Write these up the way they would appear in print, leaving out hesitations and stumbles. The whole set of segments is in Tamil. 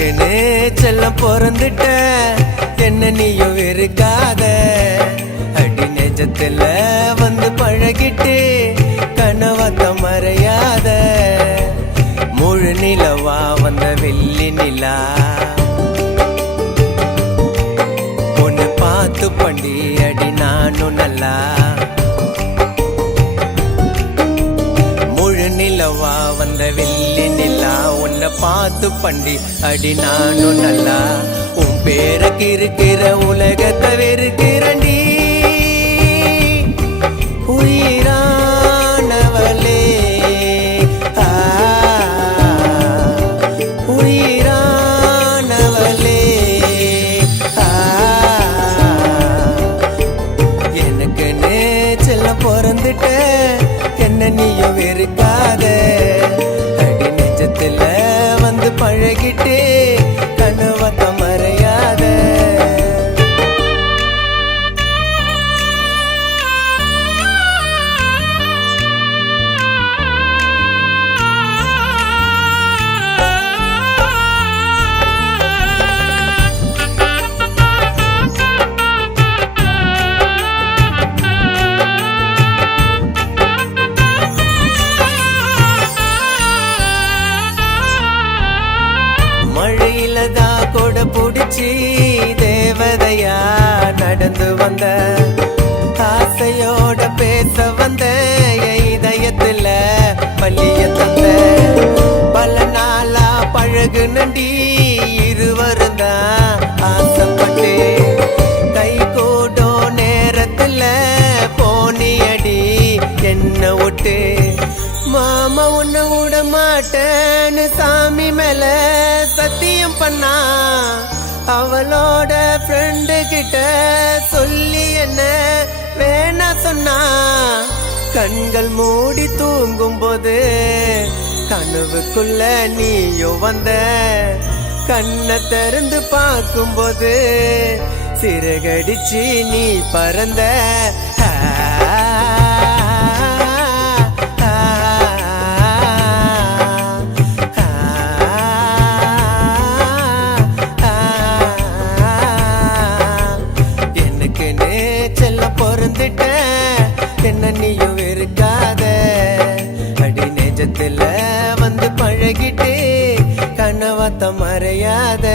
எனக்குன்னு செல்லம் பிறந்துட்ட என்ன நீயும் இருக்காத அடி நெஜத்துல வந்து பழகிட்டு கனவத்த மறையாத முழு நிலவா வந்த வெள்ளி நிலா ஒன்னு பார்த்து பண்டி அடி நானும் நல்லா முழு நிலவா வந்த வெள்ளி நிலா உன்னை பார்த்து பண்டி அடி நானும் நல்லா உன் பேருக்கு இருக்கிற உலகத்தை வெறுக்கிறண்டி உயிரானவளே உயிரானவளே எனக்குன்னு செல்ல பிறந்துட்ட என்ன நீயும் வெறுக்காத அடி நெஜத்துல வந்து பழகிட்டு கனவத்த மறையாத மழையிலதா கொடை புடிச்சி தேவதையா நடந்து வந்த ஆசையோட பேச வந்த இதயத்துல பள்ளிய தந்த பல நாளா பழகு நண்டி இருவரும் தான் ஆசைப்பட்டு கை கூடோ நேரத்துல போனியடி என்ன விட்டு மாமா உன்னை விட மாட்டேன்னு சாமி மேல சத்தியம் பண்ணா அவளோட ஃப்ரெண்டு கிட்ட சொல்லி என்ன வேணா சொன்னா கண்கள் மூடி தூங்கும் போது கனவுக்குள்ள நீயும் வந்த கண்ணை திறந்து பார்க்கும்போது சிறகடிச்சு நீ பறந்த பிறந்துட்ட என்ன நீயும் இருக்காத அடி நெஜத்துல வந்து பழகிட்டு கனவத்த மறையாத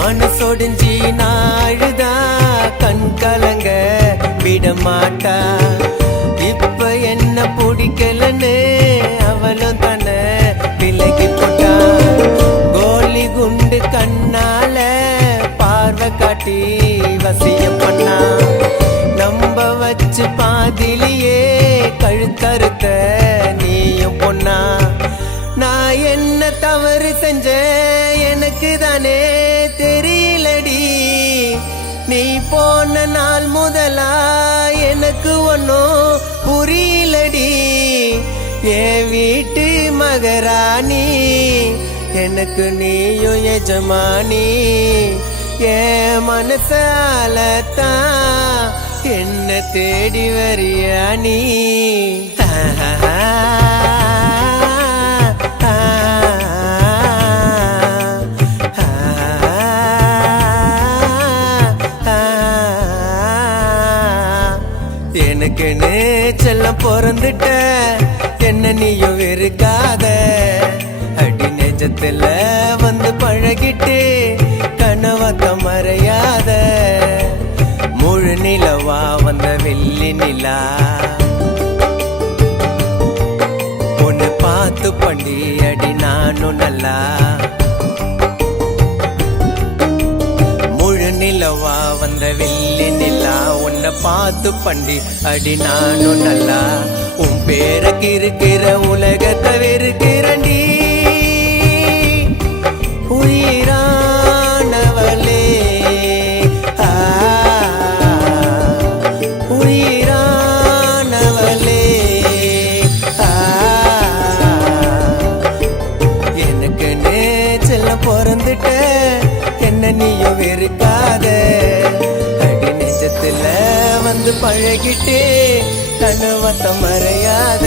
மனசொடிஞ்சி நாழுதா கண் கலங்க விட மாட்டா இப்ப என்ன பிடிக்கலன்னு அவளும் தானே விலகி போட்டா கோலி குண்டு கண்ணால பார்வை காட்டி வசியம் பண்ணா நம்ப வச்சு பாதிலியே கழுத்தறுத்த நீயும் பொண்ணா நான் என்ன தவறு செஞ்ச எனக்கு தானே தெரியலடி நீ போன நாள் முதலா எனக்கு ஒன்னும் புரியலடி என் வீட்டு மகராணி எனக்கு நீயும் எஜமானி என் மனசாலத்தான் என்ன தேடி வரியா நீ எனக்குன்னு செல்லம் பிறந்துட்ட என்ன நீயும் இருக்காத அடி நெஜத்துல வந்து பழகிட்டு கனவத்த மறையாத முழு நிலவா வந்த வெள்ளி நிலா ஒன்னு பார்த்து பண்டி அடி நானும் நல்லா முழு நிலவா வந்த வெள்ளி நிலா உன்னை உன்னை பார்த்து பண்டி அடி நானும் நல்லா உன் பேருக்கு இருக்கிற உலகத்தை வெறுக்கிறண்டி உயிரானவளே உயிரானவளே எனக்கு நேச்சல பிறந்துட்ட என்ன நீயும் வெறுக்காத அடி நெஞ்சத்துல வந்து பழகிட்டே கனவத்த மறையாத